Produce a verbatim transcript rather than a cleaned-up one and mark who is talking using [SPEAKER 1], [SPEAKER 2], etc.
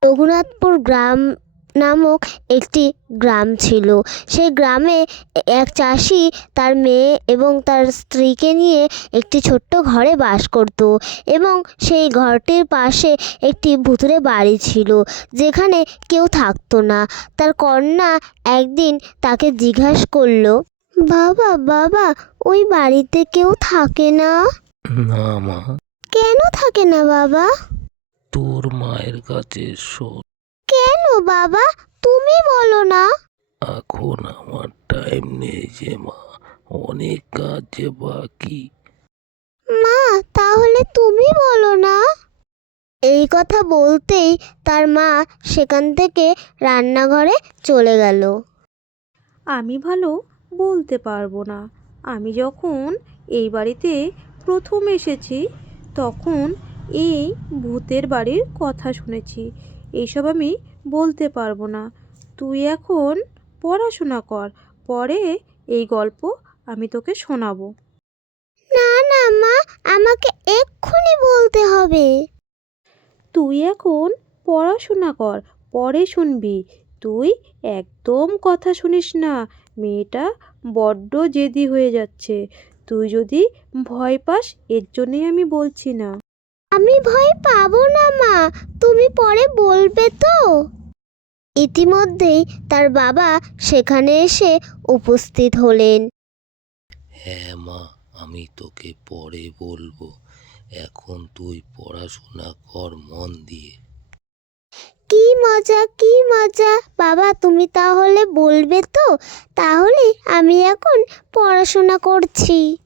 [SPEAKER 1] রঘুনাথপুর গ্রাম নামক একটি গ্রাম ছিল। সেই গ্রামে এক চাষি তার মেয়ে এবং তার স্ত্রীকে নিয়ে একটি ছোট্ট ঘরে বাস করত এবং সেই ঘরটির পাশে একটি ভুতুড়ে বাড়ি ছিল, যেখানে কেউ থাকতো না। তার কন্যা একদিন তাকে জিজ্ঞাসা করলো, বাবা বাবা ওই বাড়িতে কেউ থাকে না?
[SPEAKER 2] না মা।
[SPEAKER 1] কেন থাকে না বাবা?
[SPEAKER 2] তোর মায়ের কাছে শোন।
[SPEAKER 1] কেন বাবা, তুমি বলো না।
[SPEAKER 2] এখন আমার টাইম নেই যে মা, অনেক কাজ যে বাকি।
[SPEAKER 1] মা তাহলে তুমি বলো না। এই কথা বলতেই তার মা সেখান থেকে রান্নাঘরে চলে গেল।
[SPEAKER 3] আমি ভালো বলতে পারবো না। আমি যখন এই বাড়িতে প্রথম এসেছি তখন এই ভূতের বাড়ির কথা শুনেছি। এইসব আমি বলতে পারবো না। তুই এখন পড়াশোনা কর, পরে এই গল্প আমি তোকে শোনাবো।
[SPEAKER 1] না না মা, আমাকে এক্ষুনি বলতে হবে।
[SPEAKER 3] তুই এখন পড়াশোনা কর, পরে শুনবি। তুই একদম কথা শুনিস না, মেয়েটা বড্ড জেদি হয়ে যাচ্ছে। তুই যদি ভয় পাস এর জন্যই আমি বলছি না।
[SPEAKER 1] আমি ভয় পাবো না মা, তুমি পরে বলবে তো। ইতিমধ্যেই তার বাবা সেখানে এসে উপস্থিত হলেন।
[SPEAKER 2] হ্যাঁ মা, আমি তোকে পরে বলবো, এখন তুই পড়াশোনা কর মন দিয়ে।
[SPEAKER 1] কি মজা কি মজা, বাবা তুমি তাহলে বলবে তো? তাহলে আমি এখন পড়াশোনা করছি।